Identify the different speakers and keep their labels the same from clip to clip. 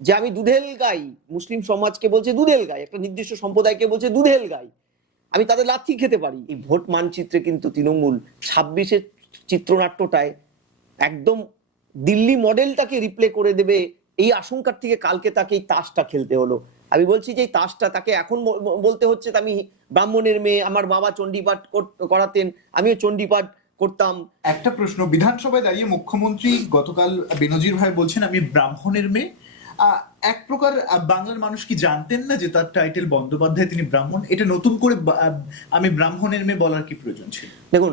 Speaker 1: যে আমি দুধেল গাই, মুসলিম সমাজকে বলছে দুধেল গাই, একটা নির্দিষ্ট সম্প্রদায়কে বলছে দুধেল গাই। আমি তাদের লাথি খেতে পারি। এই ভোট মানচিত্রে কিন্তু তৃণমূল ছাব্বিশের চিত্রনাট্যটায় একদম দিল্লি মডেলটাকে রিপ্লে করে দেবে, এই আশঙ্কার থেকে কালকে তাকে এই তাসটা খেলতে হলো। আমি বলছি যে এই তাসটা তাকে এখন বলতে হচ্ছে আমি ব্রাহ্মণের মেয়ে, আমার বাবা চণ্ডীপাঠ কর- করাতেন, আমিও চণ্ডীপাঠ করতাম।
Speaker 2: একটা প্রশ্ন, বিধানসভায় দাঁড়িয়ে মুখ্যমন্ত্রী গতকাল বেনজির ভাই বলছেন, আমি ব্রাহ্মণের মেয়ে। এক প্রকার বাংলার মানুষ কি জানতেন না যে তার টাইটেল বন্দ্যোপাধ্যায় তিনি ব্রাহ্মণ? এটা নতুন করে আমি ব্রাহ্মণের মেয়ে বলার কি প্রয়োজন ছিল?
Speaker 1: দেখুন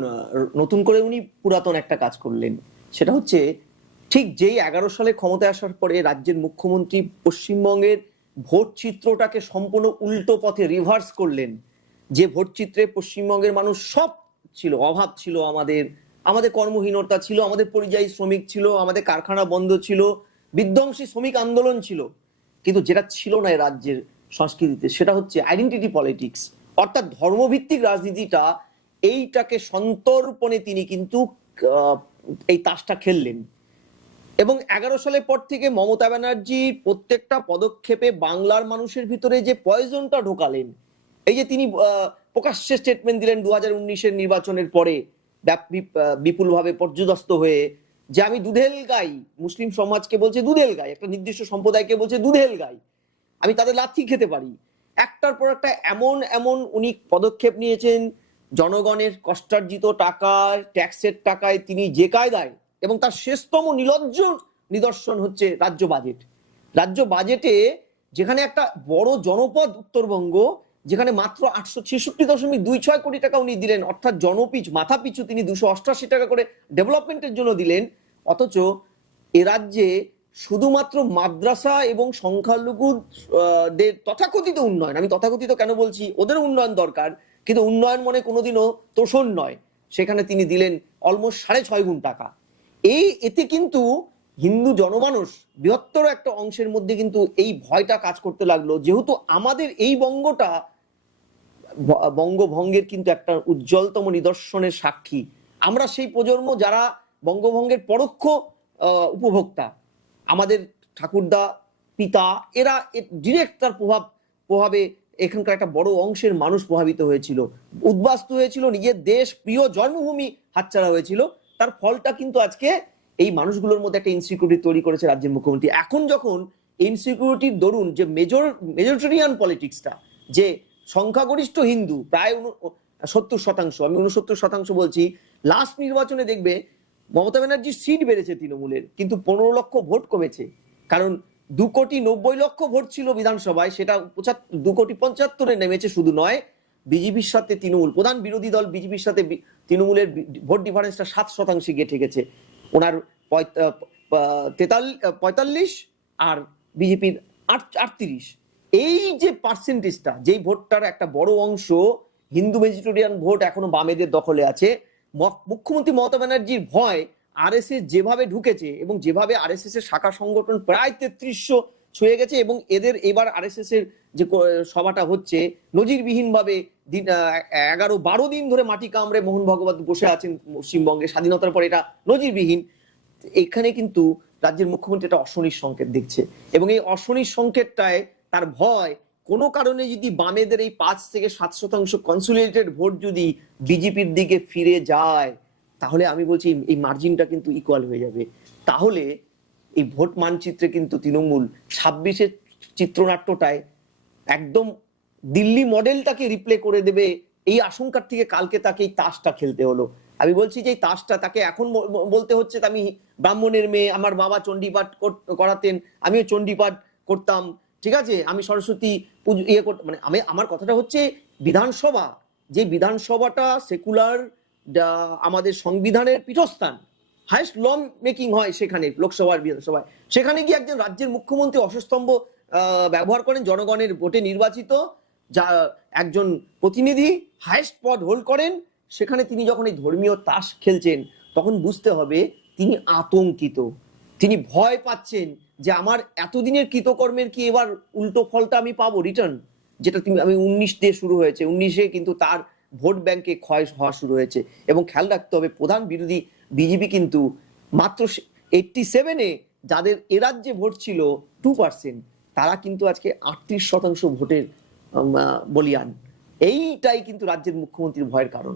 Speaker 1: নতুন করে উনি পুরাতন একটা কাজ করলেন। সেটা হচ্ছে, ঠিক যেই এগারো সালে ক্ষমতায় আসার পরে রাজ্যের মুখ্যমন্ত্রী পশ্চিমবঙ্গের ভোট চিত্রটাকে সম্পূর্ণ উল্টো পথে রিভার্স করলেন। যে ভোট চিত্রে পশ্চিমবঙ্গের মানুষ সব ছিল, অভাব ছিল আমাদের। আমাদের কর্মহীনতা ছিল, আমাদের পরিযায়ী শ্রমিক ছিল, আমাদের কারখানা বন্ধ ছিল বিধ্বংসী শ্রমিক আন্দোলন ছিল, কিন্তু যেটা ছিল না এই রাজ্যের সংস্কৃতিতে, সেটা হচ্ছে আইডেন্টিটি পলিটিক্স অর্থাৎ ধর্মভিত্তিক রাজনীতিটা এইটাকে সন্তর্পণে তিনি কিন্তু এই তাসটা খেললেন। এবং এগারো সালের পর থেকে মমতা ব্যানার্জির প্রত্যেকটা পদক্ষেপে বাংলার মানুষের ভিতরে যে পয়জনটা ঢোকালেন, এই যে তিনি প্রকাশ্যে স্টেটমেন্ট দিলেন দু হাজার নির্বাচনের পরে বিপুলভাবে পর্যদস্ত হয়ে যে আমি দুধেল গাই, মুসলিম সমাজকে বলছে দুধেল গাই, একটা নির্দিষ্ট সম্প্রদায়কে বলছে দুধেল গাই। আমি তাদের লাথি খেতে পারি। একটার পর একটা এমন এমন উনি পদক্ষেপ নিয়েছেন, জনগণের কষ্টার্জিত টাকার ট্যাক্সের টাকায় তিনি যে কায়দায় এবং তার শেষতম নিলজ্জ নিদর্শন হচ্ছে রাজ্য বাজেট। রাজ্য বাজেটে যেখানে একটা বড় জনপদ উত্তরবঙ্গ যেখানে মাত্র আটশো ছেষট্টি দশমিক দুই ছয় কোটি টাকা উনি দিলেন অর্থাৎ জনপিচ মাথা পিছু তিনি দুশো অষ্টাশি টাকা করে ডেভেলপমেন্টের জন্য দিলেন। অথচ এ রাজ্যে শুধুমাত্র মাদ্রাসা এবং সংখ্যালঘু আহ, দের তথাকথিত উন্নয়ন আমি তথাকথিত কেন বলছি? ওদের উন্নয়ন দরকার কিন্তু উন্নয়ন মনে কোনোদিনও তোষণ নয়। সেখানে তিনি দিলেন অলমোস্ট সাড়ে ছয় গুণ টাকা। এই এতে কিন্তু হিন্দু জনমানুষ বৃহত্তর একটা অংশের মধ্যে কিন্তু এই ভয়টা কাজ করতে লাগল। যেহেতু আমাদের এই বঙ্গটা বঙ্গভঙ্গের কিন্তু একটা উজ্জ্বলতম নিদর্শনের সাক্ষী। আমরা সেই প্রজন্ম যারা বঙ্গভঙ্গের পরোক্ষ উপভোক্তা, আমাদের ঠাকুরদা পিতা, এরা ডিরেক্ট তার প্রভাব, প্রভাবে এখানকার একটা বড় অংশের মানুষ প্রভাবিত হয়েছিল। উদ্বাস্তু হয়েছিল, নিজের দেশ, প্রিয় জন্মভূমি হাতছাড়া হয়েছিল। তার ফলটা কিন্তু আজকে এই মানুষগুলোর মধ্যে একটা ইনসিকিউরিটি তৈরি করেছে রাজ্যের মুখ্যমন্ত্রী। এখন যখন ইনসিকিউরিটির দরুন যে মেজর মেজরিটেরিয়ান পলিটিক্সটা যে সংখ্যাগরিষ্ঠ হিন্দু, প্রায় সত্তর শতাংশ, আমি উনসত্তর শতাংশ বলছি লাস্ট নির্বাচনে দেখবে মমতা ব্যানার্জির সিট বেড়েছে তৃণমূলের, কিন্তু পনেরো লক্ষ ভোট কমেছে। কারণ দু কোটি নব্বই লক্ষ ভোট ছিল বিধানসভায়, সেটা দু কোটি পঞ্চাত্তরে নেমেছে শুধু নয়, বিজেপির সাথে তৃণমূল, প্রধান বিরোধী দল বিজেপির সাথে তৃণমূলের ভোট ডিফারেন্সটা সাত শতাংশে গিয়ে ঠেকেছে। ওনার তেতাল- পঁয়তাল্লিশ আর বিজেপির আট, আটত্রিশ। এই যে পার্সেন্টেজটা যেই ভোটটার একটা বড় অংশ হিন্দু ভেজিটেরিয়ান ভোট এখনও বামেদের দখলে আছে মুখ্যমন্ত্রী মমতা ব্যানার্জির ভয় আরএসএস যেভাবে ঢুকেছে এবং যেভাবে আরএসএস এর শাখা সংগঠন প্রায় তেত্রিশশো ছুঁয়ে গেছে এবং এদের এবার আরএসএস এর যে সভাটা হচ্ছে নজিরবিহীন ভাবে এগারো বারো দিন ধরে মাটি কামড়ে মোহন ভগবত বসে আছেন পশ্চিমবঙ্গে, স্বাধীনতার পর এটা নজিরবিহীন। এখানে কিন্তু রাজ্যের মুখ্যমন্ত্রী একটা অশনির সংকেত দেখছে এবং এই অশনির সংকেতটায় তার ভয়, কোনো কারণে যদি বামেদের এই পাঁচ থেকে সাত শতাংশ কনসুলেটেড ভোট যদি বিজেপির দিকে ফিরে যায়, তাহলে আমি বলছি এই- মার্জিনটা কিন্তু ইকুয়াল হয়ে যাবে। তাহলে এই ভোট মানচিত্রে কিন্তু তৃণমূল ছাব্বিশের চিত্রনাট্যটায় একদম দিল্লি মডেলটাকে রিপ্লে করে দেবে, এই আশঙ্কার থেকে কালকে তাকে এই তাসটা খেলতে হলো। আমি বলছি যে এই তাসটা তাকে এখন বলতে হচ্ছে আমি ব্রাহ্মণের মেয়ে, আমার বাবা চণ্ডীপাঠ কর- করাতেন, আমিও চণ্ডীপাঠ করতাম। ঠিক আছে? আমি সরস্বতী পুজো ইয়ে করতাম মানে আমি, আমার কথাটা হচ্ছে বিধানসভা, যে বিধানসভাটা সেকুলার আমাদের সংবিধানের পীঠস্থান হায়েস্ট ল মেকিং হয় সেখানে, লোকসভার বিধানসভায়। সেখানে গিয়ে একজন রাজ্যের মুখ্যমন্ত্রী অসস্তম্ভ ব্যবহার করেন, জনগণের ভোটে নির্বাচিত, যা একজন প্রতিনিধি হায়েস্ট পদ হোল্ড করেন, সেখানে তিনি যখন এই ধর্মীয় তাস খেলছেন, তখন বুঝতে হবে তিনি আতঙ্কিত। তিনি ভয় পাচ্ছেন। যে আমার এতদিনের কৃতকর্মের কি এবার উল্টো ফলটা আমি পাবো রিটার্ন যেটা তুমি, আমি উনিশ দিয়ে শুরু হয়েছে। উনিশে কিন্তু তার ভোট ব্যাংকে ক্ষয় হওয়া শুরু হয়েছে। এবং খেয়াল রাখতে হবে, প্রধান বিরোধী বিজেপি কিন্তু মাত্র এইটটি সেভেনে যাদের এ রাজ্যে ভোট ছিল টু পার্সেন্ট তারা কিন্তু আজকে আটত্রিশ শতাংশ ভোটের বলিয়ান। এইটাই কিন্তু রাজ্যের মুখ্যমন্ত্রীর ভয়ের কারণ।